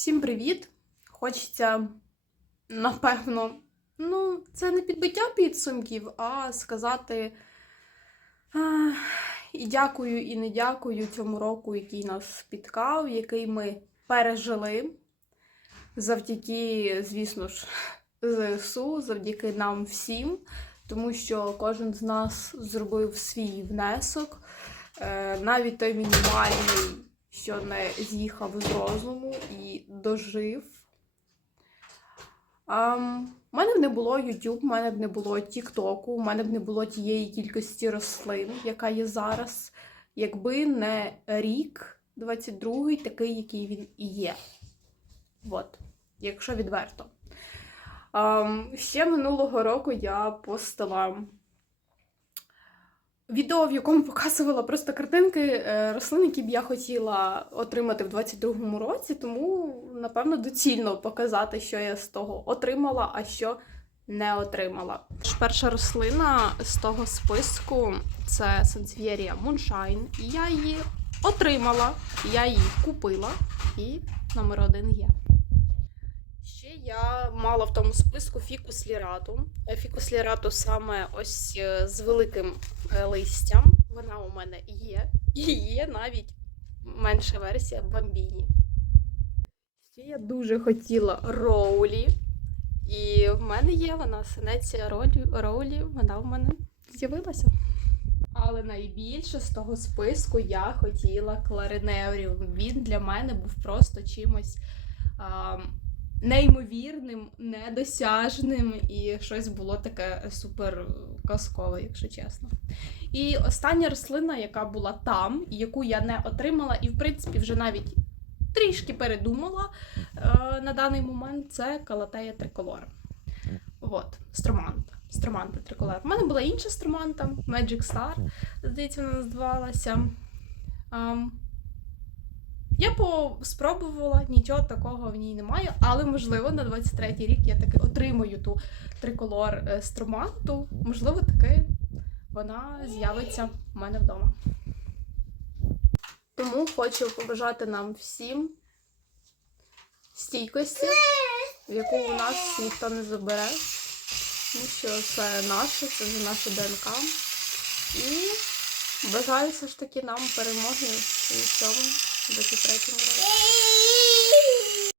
Всім привіт! Хочеться, напевно, ну, це не підбиття підсумків, а сказати а, і дякую, і не дякую цьому року, який нас спіткав, який ми пережили. Завдяки, звісно ж, ЗСУ, завдяки нам всім, тому що кожен з нас зробив свій внесок, Е, навіть той мінімальний, що не з'їхав з розуму і дожив. Ам, У мене б не було YouTube, у мене б не було TikTok, у мене б не було тієї кількості рослин, яка є зараз, якби не рік 22-й, такий, який він і є. От, якщо відверто. Ам, ще минулого року я постила відео, в якому показувала просто картинки е, рослин, які б я хотіла отримати в 22-му році, тому, напевно, доцільно показати, що я з того отримала, а що не отримала. Перша рослина з того списку це Moonshine. І Я її отримала, я її купила, і номер один є. Я мала в тому списку фікус лірату. Е, Фікус лірату саме ось е, з великим е, листям. Вона у мене є. І є навіть менша версія бамбіні. Я дуже хотіла роулі. І в мене є вона синеція роулі, роулі вона в мене з'явилася. Але найбільше з того списку я хотіла клариневріум. Він для мене був просто чимось. А, неймовірним, недосяжним, і щось було таке супер казкове, якщо чесно. І остання рослина, яка була там, яку я не отримала, і в принципі вже навіть трішки передумала е, на даний момент, це калатея триколор. От, строманта. Строманта триколор. У мене була інша строманта, Magic Star, здається, вона називалася. Я спробувала, нічого такого в ній немає, але можливо на 23-й рік я таки отримаю ту триколор е, строманту. Можливо, таки вона з'явиться в мене вдома. Тому хочу побажати нам всім стійкості, яку у нас ніхто не забере, тому що це наше, це вже наша ДНК. І бажаю все ж таки нам перемоги у цьому daqui pra aqui.